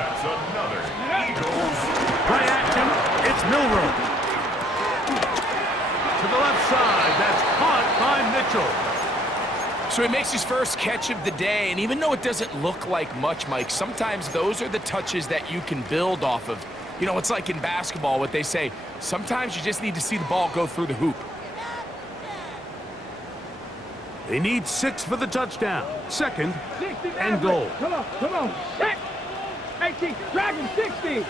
That's another Eagles. Play action, it's Milrow. To the left side, that's caught by Mitchell. So he makes his first catch of the day, and even though it doesn't look like much, Mike, sometimes those are the touches that you can build off of. You know, it's like in basketball, what they say, sometimes you just need to see the ball go through the hoop. They need 6 for the touchdown. Second and goal. Come on. 6. 18. Dragon 60.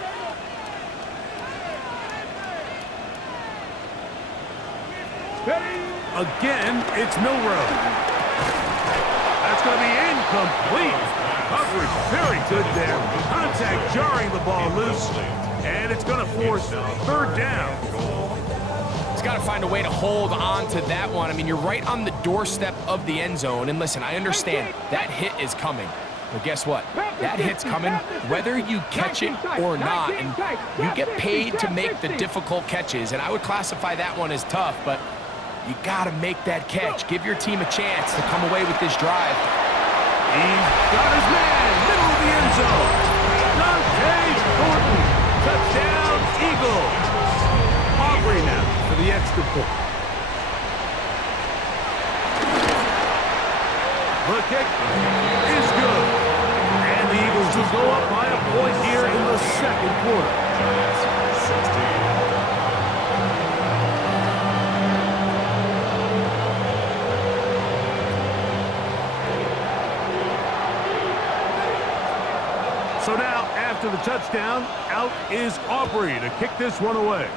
Again, it's Milrow. That's going to be incomplete. Coverage very good there. Contact jarring the ball loose. And it's going to force third down. He's got to find a way to hold on to that one. I mean, you're right on the doorstep of the end zone. And listen, I understand that hit is coming. But guess what? That hit's coming whether you catch it or not. And you get paid to make the difficult catches. And I would classify that one as tough, but you got to make that catch. Give your team a chance to come away with this drive. He's got his man, middle of the end zone. Dante Thornton, touchdown, Eagles. Aubrey now for the extra point. The kick is good. And the Eagles will go up by a point here in the second quarter. So now, after the touchdown, out is Aubrey to kick this one away.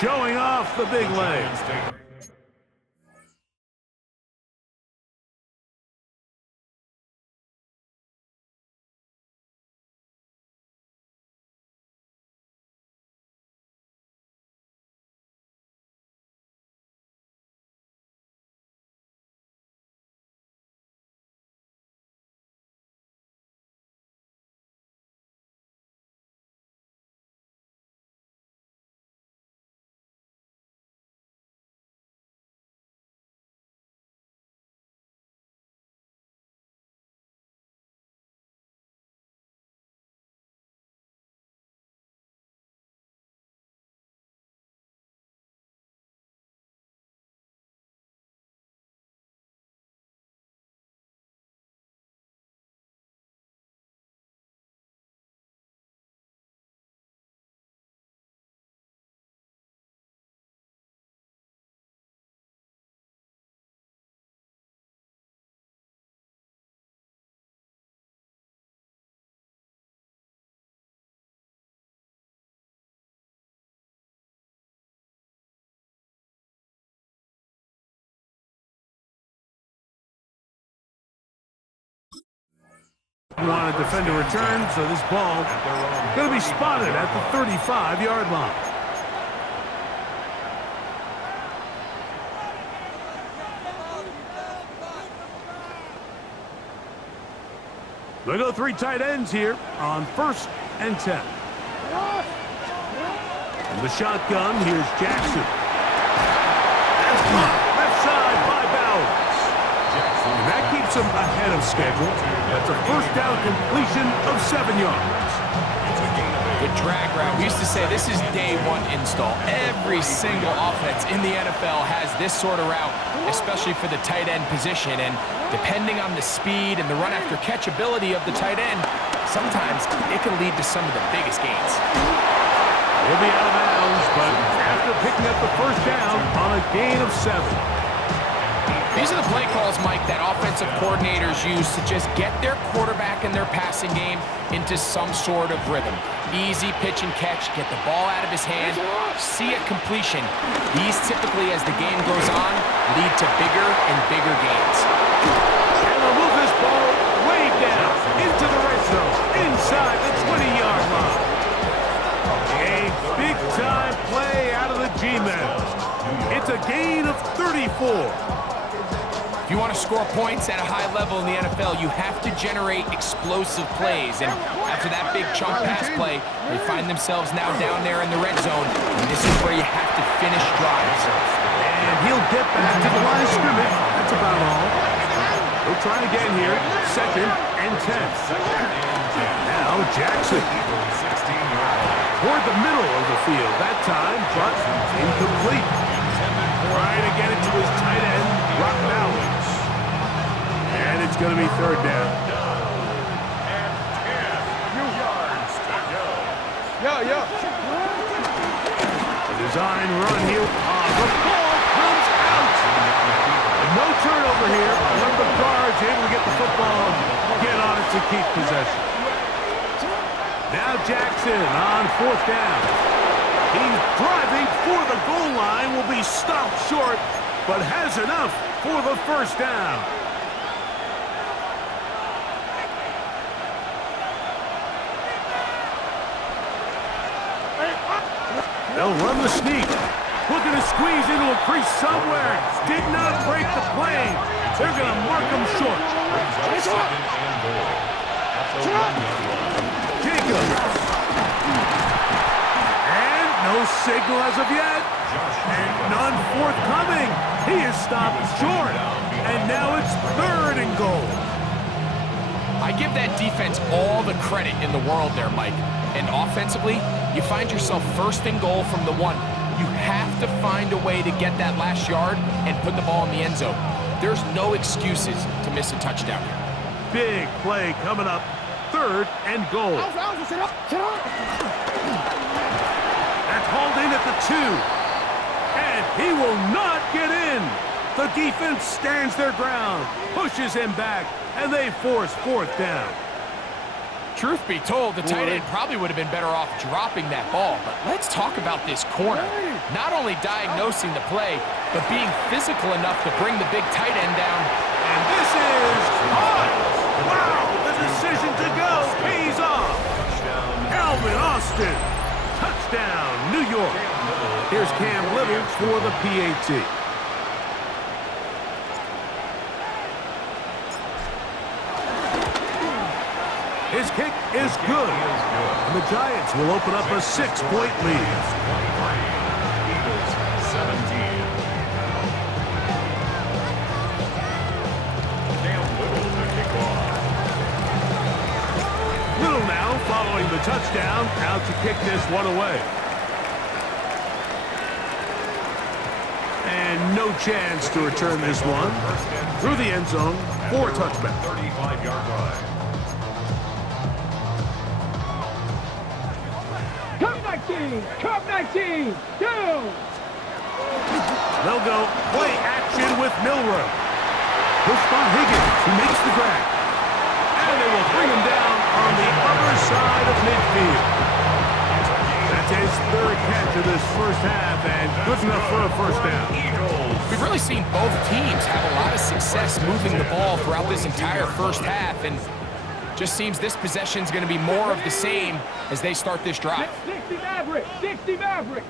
Showing off the big leg. Want to defend a return, so this ball going to be spotted at the 35-yard line. They go 3 tight ends here on 1st and 10. And the shotgun, here's Jackson. That's caught left side by Bowers. And that keeps him ahead of schedule. That's a first down completion of 7 yards. Good drag route. We used to say this is day one install. Every single offense in the NFL has this sort of route, especially for the tight end position. And depending on the speed and the run after catch ability of the tight end, sometimes it can lead to some of the biggest gains. He'll be out of bounds, but after picking up the first down on a gain of 7. These are the play calls, Mike, that offensive coordinators use to just get their quarterback and their passing game into some sort of rhythm. Easy pitch and catch, get the ball out of his hand, see a completion. These typically, as the game goes on, lead to bigger and bigger gains. And they'll move this ball way down into the red zone, inside the 20-yard line. A big-time play out of the G-men. It's a gain of 34. If you want to score points at a high level in the NFL, you have to generate explosive plays. And after that big chunk pass play, they find themselves now down there in the red zone. And this is where you have to finish drives. And he'll get back to the line of scrimmage. That's about all. He'll try again here. 2nd and 10. Now Jackson. Toward the middle of the field that time, but incomplete. Trying to get it to his tight end, Rock Bowers. And it's going to be 3rd down. Yeah. A design run here. The ball comes out. No turnover here. One of the guards able to get the football, get on it to keep possession. Now Jackson on 4th down. He's driving for the goal line, will be stopped short, but has enough for the 1st down. They'll run the sneak. Looking to squeeze into a crease somewhere. Did not break the plane. They're going to mark him short. Jacobs. And no signal as of yet. And none forthcoming. He is stopped short. And now it's 3rd and goal. I give that defense all the credit in the world there, Mike. And offensively, you find yourself 1st and goal from the 1. You have to find a way to get that last yard and put the ball in the end zone. There's no excuses to miss a touchdown here. Big play coming up. 3rd and goal. That's hauled in at the 2. And he will not get in. The defense stands their ground, pushes him back, and they force 4th down. Truth be told, the tight end probably would have been better off dropping that ball. But let's talk about this corner. Not only diagnosing the play, but being physical enough to bring the big tight end down. And this is caught. Wow, the decision to go pays off. Calvin Austin. Touchdown, New York. Here's Cam Little for the PAT. His kick is good. And the Giants will open up a 6-point lead. Eagles 17. Cam Little to kick off. Little now following the touchdown, out to kick this one away. And no chance to return this one. Through the end zone for a touchback. 35-yard line. Cup 19, down. They'll go play action with Milrow. He'll spot Higgins, who makes the grab. And they will bring him down on the other side of midfield. That's his 3rd catch of this 1st half, and good enough for a 1st down. We've really seen both teams have a lot of success moving the ball throughout this entire 1st half, and just seems this possession is going to be more of the same as they start this drive. 60 Maverick, 60 Maverick.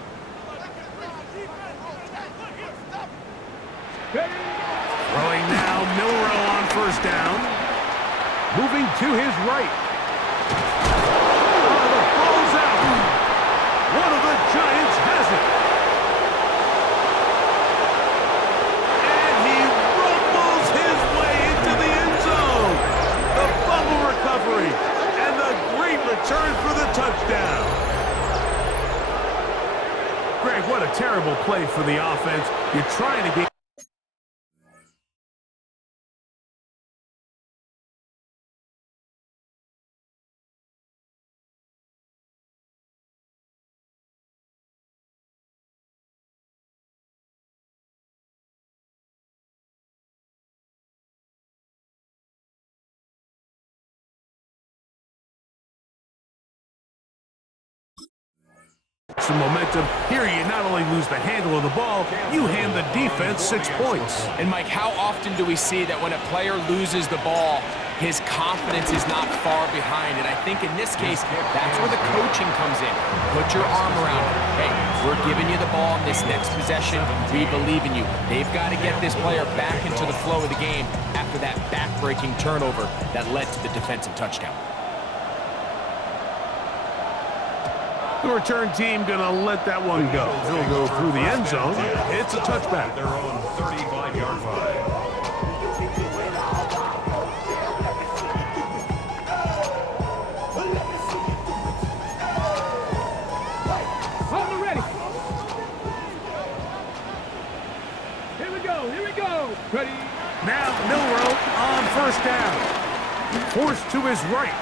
Throwing now, Milrow on 1st down. Moving to his right. The ball's out. One of the Giants has it. And he rumbles his way into the end zone. The fumble recovery and the great return for the touchdown. Greg, what a terrible play for the offense. You're trying to get... some momentum. Here you not only lose the handle of the ball, you hand the defense 6 points. And Mike, how often do we see that when a player loses the ball, his confidence is not far behind? And I think in this case, that's where the coaching comes in. Put your arm around him. Hey, we're giving you the ball in this next possession. We believe in you. They've got to get this player back into the flow of the game after that back-breaking turnover that led to the defensive touchdown. The return team going to let that one go. He'll go through the end zone. It's a touchback. Their own 35-yard line. first down. Forced to his right.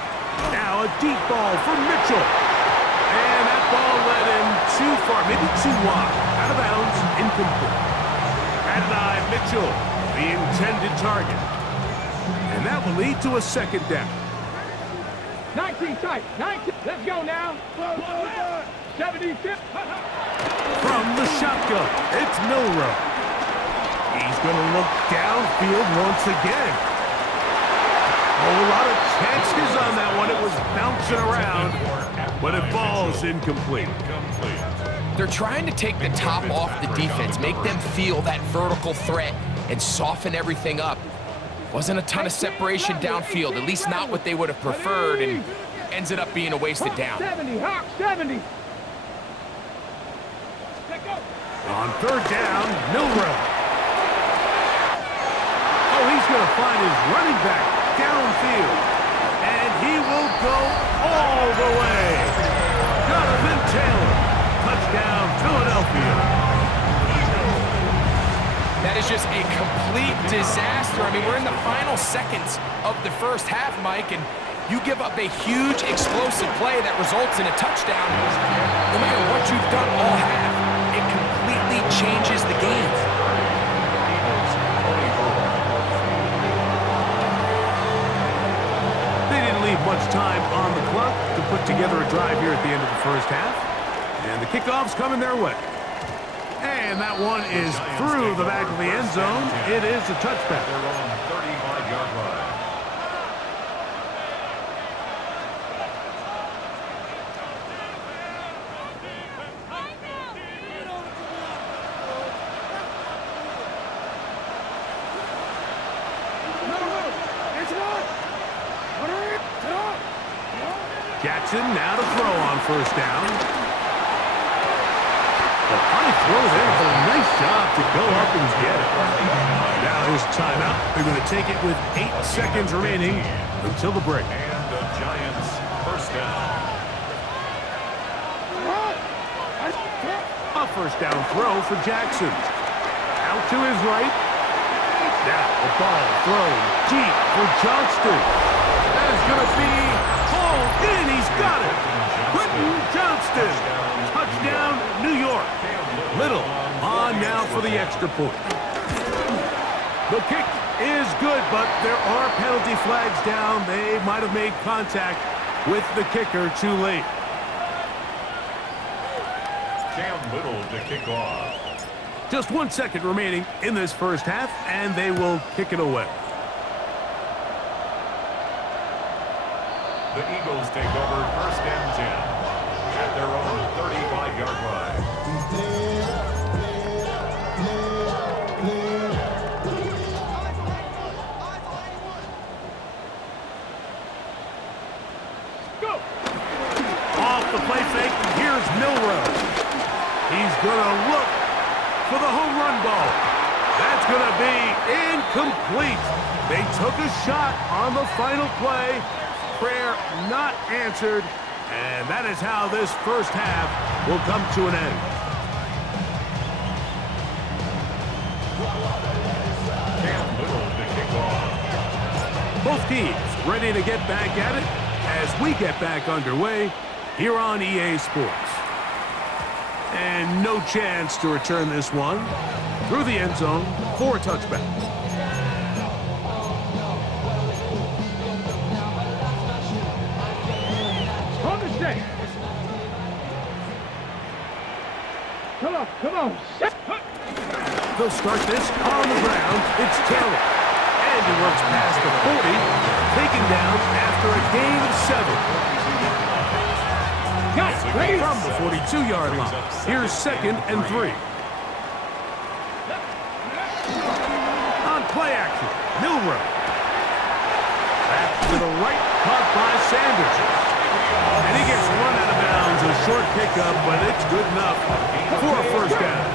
Now a deep ball for Mitchell. And that ball led him too far, maybe too wide. Out of bounds, incomplete. Adonai Mitchell, the intended target. And that will lead to a second down. 19 tight. 19. Let's go now. 76. From the shotgun, it's Milroe. He's going to look downfield once again. A lot of chances on that one. It was bouncing around, but it falls incomplete. They're trying to take the top off the defense, make them feel that vertical threat, and soften everything up. Wasn't a ton of separation downfield, at least not what they would have preferred, and ended up being a wasted down. 70, Hawk 70. On third down, Milroe. Oh, he's going to find his running back downfield. And he will go all the way. Jonathan Taylor. Touchdown, Philadelphia. That is just a complete disaster. I mean, we're in the final seconds of the first half, Mike, and you give up a huge explosive play that results in a touchdown. No matter what you've done all half, it completely changes the game. They didn't leave much time on the clock to put together a drive here at the end of the first half. And the kickoff's coming their way. And that one is through the back of the end zone. It is a touchback. Their own 35-yard line. Jackson now to throw on first down. A high throw there, but a nice job to go up and get it. Now his timeout. They're going to take it with 8 seconds remaining until the break. And the Giants first down. A first down throw for Jackson. Out to his right. Now the ball thrown deep for Johnston. That is going to be hauled in. He's got it. Quentin Johnston. Touchdown, New York. Little on now for the extra point. The kick is good, but there are penalty flags down. They might have made contact with the kicker too late. Cam Little to kick off. Just 1 second remaining in this first half, and they will kick it away. The Eagles take over first and 10 at their own 35-yard line. Go. Off the play fake, here's Milroe. He's going to look for the home run ball. That's going to be incomplete. They took a shot on the final play. Prayer not answered, and that is how this first half will come to an end. Cam Little to kick off. Both teams ready to get back at it as we get back underway here on EA Sports. And no chance to return this one through the end zone for a touchback. Come on. They'll start this on the ground. It's Taylor. And he works past the 40, taken down after a gain of 7. Got it. Ready? From the 42-yard line, here's 2nd and 3. On play action, Milroe. Back to the right, caught by Sanders. And he gets run out of bounds, a short pickup, but it's good enough for a first down.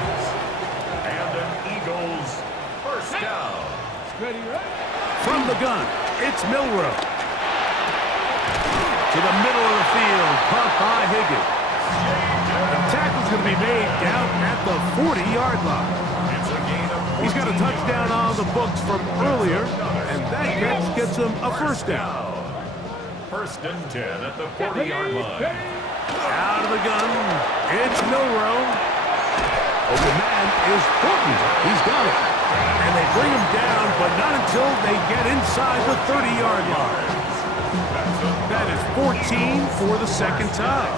And an Eagles first down. Ready, right? From the gun, it's Milroe. To the middle of the field, caught by Higgins. The tackle's going to be made down at the 40-yard line. It's a gain of 14 He's got a touchdown on the books from earlier, and That catch gets him a first down. First and 10 at the 40-yard line. Out of the gun, it's Milroe. Open man is Thornton. He's got it. And they bring him down, but not until they get inside the 30-yard line. That is 14 for the second time.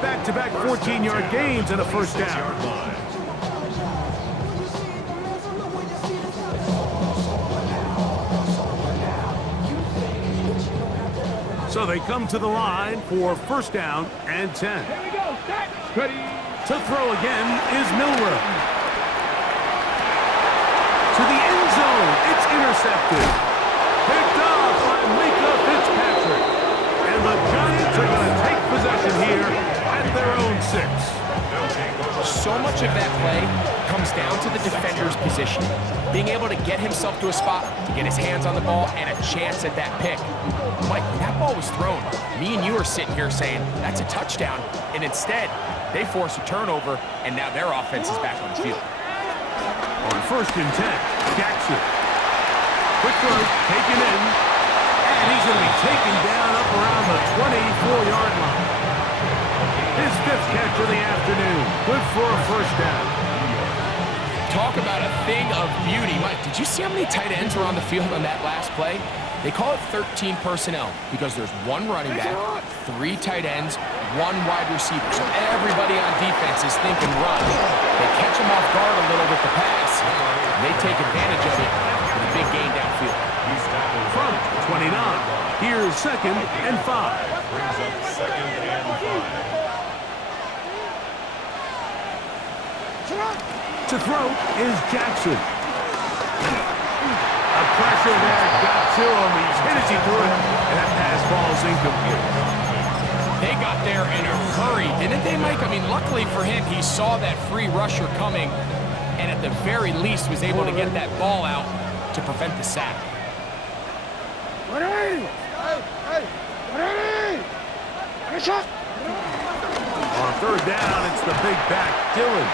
Back-to-back 14-yard gains and a first down. So they come to the line for first down and 10. Here we go. Set. Ready. To throw again is Milroe. To the end zone. It's intercepted. Picked off by Micah Fitzpatrick. And the Giants are going to take possession here at their own 6. So much of that play comes down to the defender's position. Being able to get himself to a spot, to get his hands on the ball, and a chance at that pick. Mike, when that ball was thrown, me and you are sitting here saying, that's a touchdown. And instead, they force a turnover, and now their offense is back on the field. On first and 10, Jackson. Quick throw, taken in. And he's going to be taken down up around the 24-yard line. His 5th catch of the afternoon. Good for a first down. Talk about a thing of beauty. Mike, did you see how many tight ends were on the field on that last play? They call it 13 personnel because there's 1 running back, 3 tight ends, 1 wide receiver. So everybody on defense is thinking run. They catch him off guard a little with the pass, and they take advantage of it with a big gain downfield. From 29, here's second and 5. Brings up second and 5. To throw is Jackson. A pressure there got to him. He's hit as he threw it, and that pass falls incomplete. They got there in a hurry, didn't they, Mike? I mean, luckily for him, he saw that free rusher coming, and at the very least was able to get that ball out to prevent the sack. On third down, it's the big back, Dillon.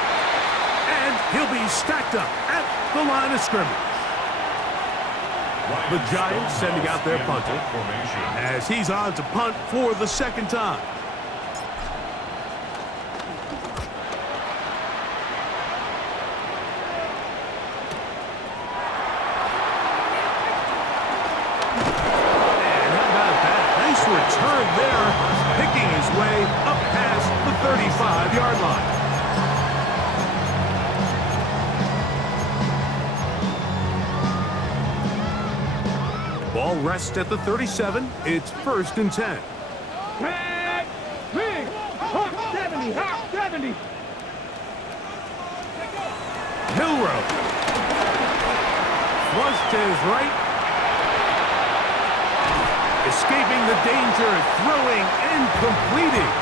And he'll be stacked up at the line of scrimmage. The Giants sending out their punter as he's on to punt for the second time. And how about that? Nice return there, picking his way up past the 35-yard line. Ball rests at the 37. It's first and 10. Tag. Big. Hawk 70. Hawk 70. Milroe. Flush to his right. Escaping the danger, throwing and completing.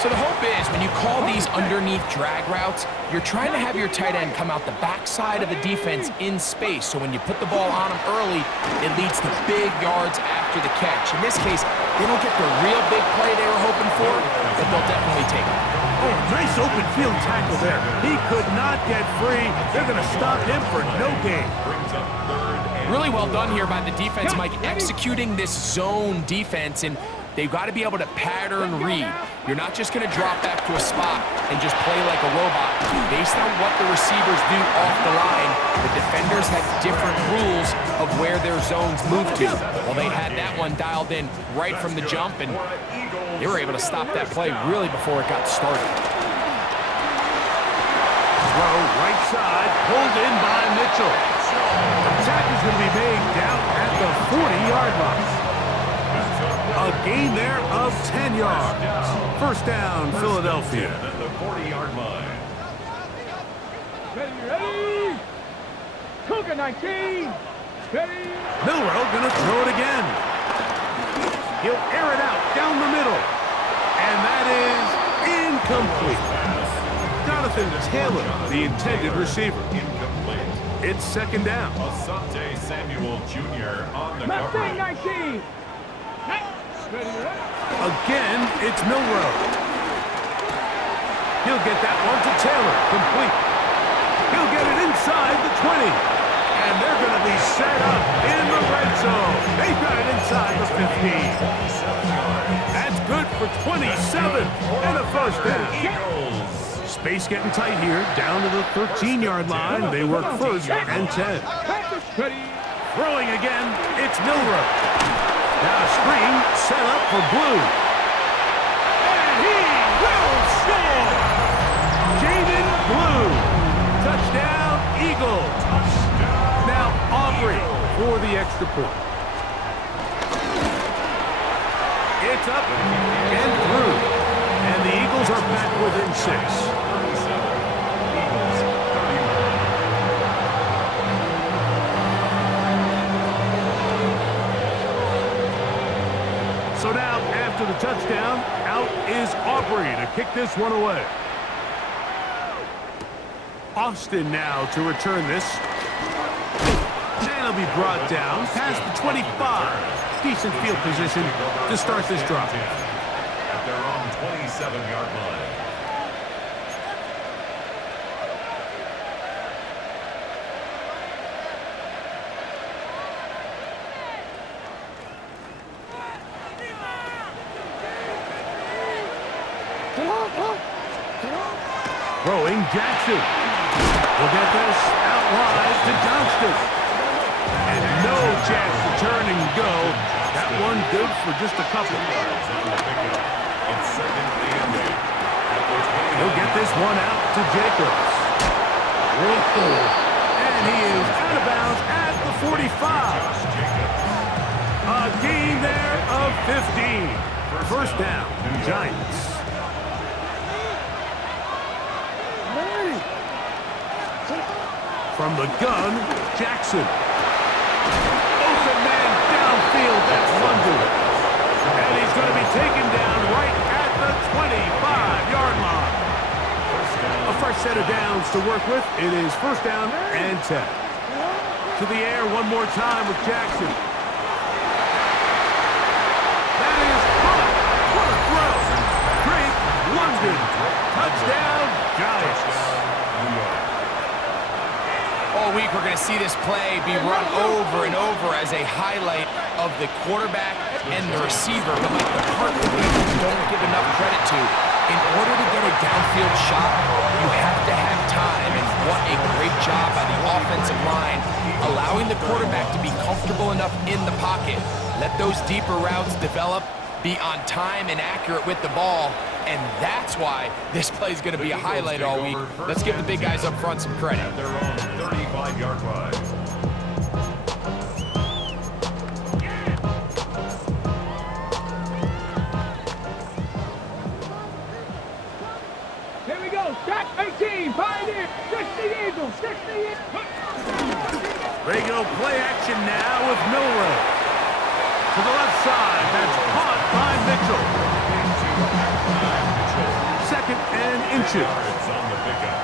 So the hope is when you call these underneath drag routes, you're trying to have your tight end come out the backside of the defense in space. So when you put the ball on him early, it leads to big yards after the catch. In this case, they don't get the real big play they were hoping for, but they'll definitely take it. Oh, nice open field tackle there. He could not get free. They're going to stop him for no gain. Brings up third and Really well done here by the defense, Mike, executing this zone defense, and they've got to be able to pattern read. You're not just going to drop back to a spot and just play like a robot. Based on what the receivers do off the line, the defenders have different rules of where their zones move to. Well, they had that one dialed in right from the jump, and they were able to stop that play really before it got started. Throw right side, pulled in by Mitchell. Attack is going to be made down at the 40-yard line. A gain there of 10 yards. First down, Philadelphia. At the 40-yard line. Ready. Cougar 19. Ready. Milroe going to throw it again. He'll air it out down the middle. And that is incomplete. Jonathan Taylor, the intended receiver. Incomplete. It's second down. Asante Samuel Jr. on the Mustang cover. 19. Ready. Again, it's Milroe. He'll get that one to Taylor, complete. He'll get it inside the 20. And And they're going to be set up in the red zone. They've got it inside the 15. That's good for 27 and a first down. Space getting tight here, down to the 13-yard line. They work first and 10. Throwing again, it's Milroe. Now a screen set up for Blue. And he will score! Jaden Blue. Touchdown, Eagles. Now Aubrey for the extra point. It's up and through. And the Eagles are back within 6. So now, after the touchdown, out is Aubrey to kick this one away. Austin now to return this. And he'll be brought down past the 25. Decent field position to start this drive. At their own 27-yard line. Throwing Jackson. We'll get this out wide to Johnston. And no chance to turn and go. That one good for just a couple. He'll get this one out to Jacobs. And he is out of bounds at the 45. A gain there of 15. First down, Giants. From the gun, Jackson. Open man downfield, that's London. And he's going to be taken down right at the 25-yard line. A fresh set of downs to work with. It is first down and 10. To the air one more time with Jackson. That is caught. What a throw. Drake London. Touchdown, Giants. All week, we're going to see this play be run over and over as a highlight of the quarterback and the receiver. But like the part that people don't give enough credit to, in order to get a downfield shot, you have to have time. And what a great job by the offensive line, allowing the quarterback to be comfortable enough in the pocket. Let those deeper routes develop, be on time and accurate with the ball. And that's why this play is going to be a highlight all week. Let's give the big guys up front some credit. At their own 35-yard line. Here we go. Track 18. Pioneer. 60 Eagles. 60 Eagles. Regular play action now with Milroe. To the left side. That's caught by Mitchell. Second and inches. On the pickup.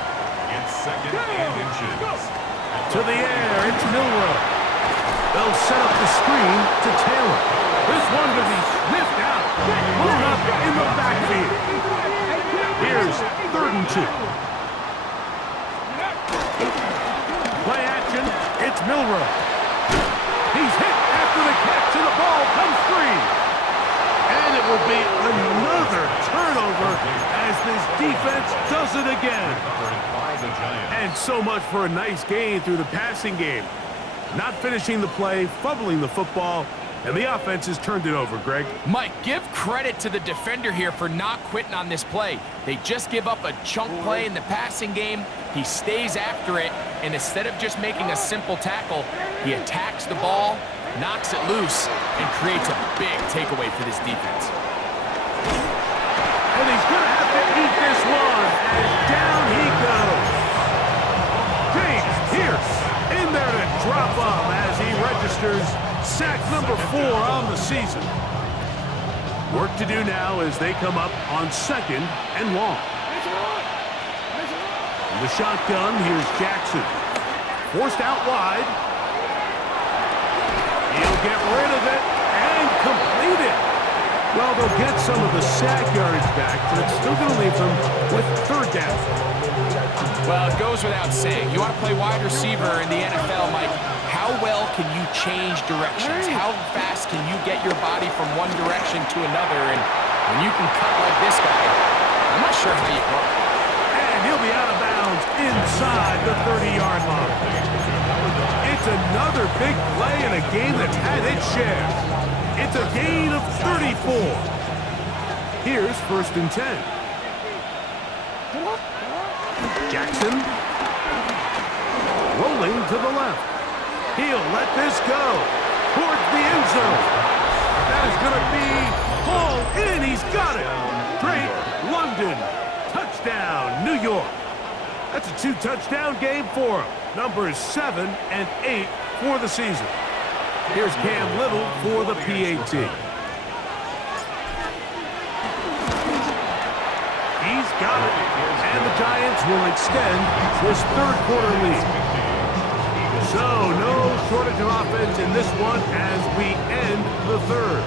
It's second and inches. To the air, it's Milroe. They'll set up the screen to Taylor. This one to be sniffed out. Blown up in the backfield. Here's 3rd and 2. Play action, it's Milroe. He's hit after the catch and the ball comes free. And it will be another turnover as this defense does it again. And so much for a nice gain through the passing game. Not finishing the play, fumbling the football, and the offense has turned it over, Greg. Mike, give credit to the defender here for not quitting on this play. They just give up a chunk play in the passing game. He stays after it, and instead of just making a simple tackle, he attacks the ball, knocks it loose, and creates a big takeaway for this defense. And he's going to have to eat this one as down he goes. James Pierce in there to drop him as he registers sack number 4 on the season. Work to do now as they come up on 2nd and long. In the shotgun, here's Jackson. Forced out wide. He'll get rid of it and complete it. Well, they'll get some of the sack yardage back, but it's still going to leave them with 3rd down. Well, it goes without saying. You want to play wide receiver in the NFL, Mike, how well can you change directions? How fast can you get your body from one direction to another? And when you can cut like this guy, I'm not sure how you go. And he'll be out of bounds inside the 30-yard line. It's another big play in a game that's had its share. It's a gain of 34. Here's 1st and 10. Jackson. Rolling to the left. He'll let this go towards the end zone. That is going to be hauled in. He's got it. Drake London. Touchdown, New York. That's a 2-touchdown game for him. Numbers 7 and 8 for the season. Here's Cam Little for the PAT. He's got it. And the Giants will extend this 3rd quarter lead. So, no shortage of offense in this one as we end the 3rd.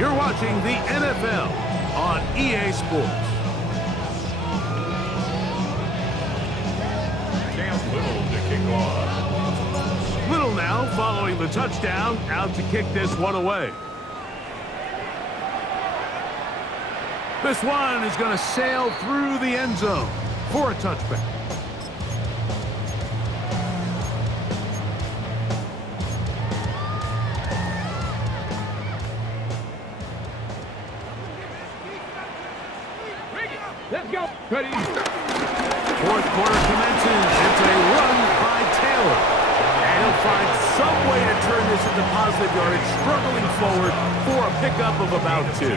You're watching the NFL on EA Sports. Cam Little to kick off. Little now following the touchdown, out to kick this one away. This one is going to sail through the end zone for a touchback. Let's go. Ready. 4th quarter commences. It's a run by Taylor. And he'll find some way to turn this into positive yardage, struggling forward for a pickup of about 2.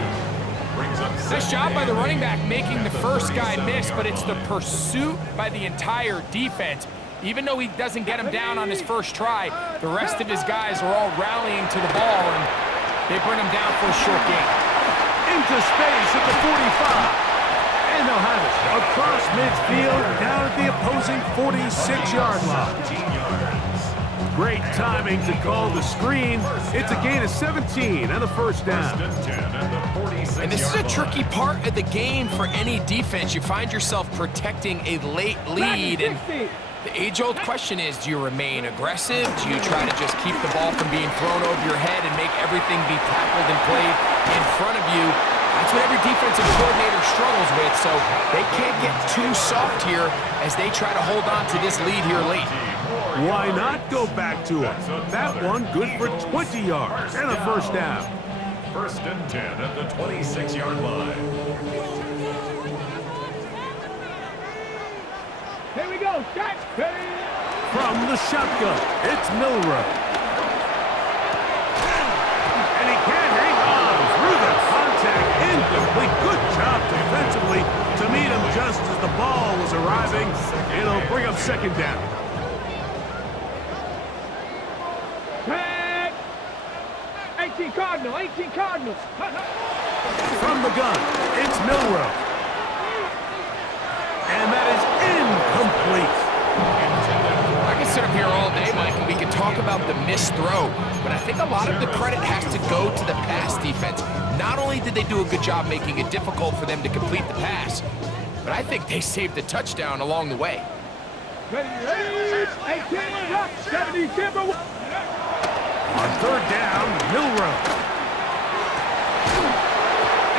Nice job by the running back making the first guy miss, but it's the pursuit by the entire defense. Even though he doesn't get him down on his first try, the rest of his guys are all rallying to the ball, and they bring him down for a short gain. Into space at the 45. And they'll have it across midfield down at the opposing 46-yard line. Great timing to call the screen. It's a gain of 17 and a 1st down. And this is a tricky part of the game for any defense. You find yourself protecting a late lead, and the age-old question is, do you remain aggressive? Do you try to just keep the ball from being thrown over your head and make everything be tackled and played in front of you? That's what every defensive coordinator struggles with, so they can't get too soft here as they try to hold on to this lead here late. Why not go back to him? That one good for 20 yards and a 1st down. 1st and 10 at the 26-yard line. Here we go. Shot. Ready. From the shotgun, it's Milrow. And he can't hang on through the contact. Incomplete. Good job defensively to meet him just as the ball was arriving. It'll bring up 2nd down. Tag. 18 Cardinal. 18 Cardinal. From the gun, it's Milrow. And that is incomplete. I can sit up here all day, Mike, and we can talk about the missed throw, but I think a lot of the credit has to go to the pass defense. Not only did they do a good job making it difficult for them to complete the pass, but I think they saved a touchdown along the way. Ready. 18. Rock. 70. Timber. On 3rd down, Milrow.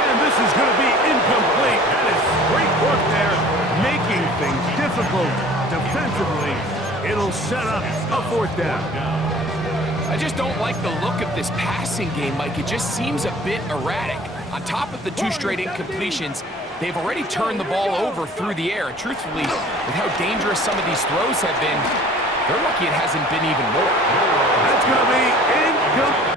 And this is going to be incomplete. That is great work there, making things difficult defensively. It'll set up a 4th down. I just don't like the look of this passing game, Mike. It just seems a bit erratic. On top of the 2 straight incompletions, they've already turned the ball over through the air. And truthfully, with how dangerous some of these throws have been, they're lucky it hasn't been even more. That's going to be incomplete.